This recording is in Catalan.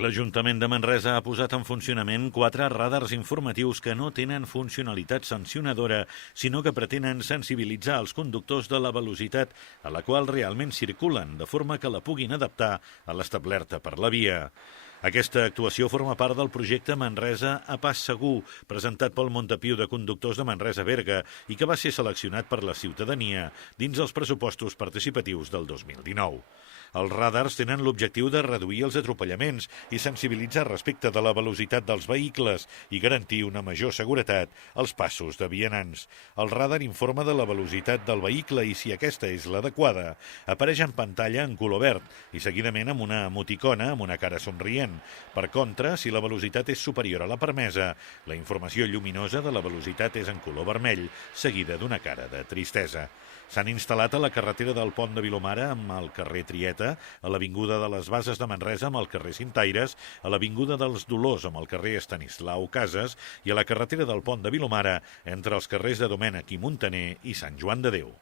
L'Ajuntament de Manresa ha posat en funcionament 4 radars informatius que no tenen funcionalitat sancionadora, sinó que pretenen sensibilitzar els conductors de la velocitat a la qual realment circulen, de forma que la puguin adaptar a l'establerta per la via. Aquesta actuació forma part del projecte Manresa a Pas Segur, presentat pel Montepiu de Conductors de Manresa-Berga i que va ser seleccionat per la ciutadania dins els pressupostos participatius del 2019. Els radars tenen l'objectiu de reduir els atropellaments i sensibilitzar respecte de la velocitat dels vehicles i garantir una major seguretat als passos de vianants. El radar informa de la velocitat del vehicle i, si aquesta és l'adequada, apareix en pantalla en color verd i seguidament amb una emoticona amb una cara somrient. Per contra, si la velocitat és superior a la permesa, la informació lluminosa de la velocitat és en color vermell, seguida d'una cara de tristesa. S'han instal·lat a la carretera del Pont de Vilomara amb el carrer Trieta, a l'Avinguda de les Bases de Manresa amb el carrer Cintaires, a l'Avinguda dels Dolors amb el carrer Estanislau Casas i a la carretera del Pont de Vilomara entre els carrers de Domènec i Muntaner i Sant Joan de Déu.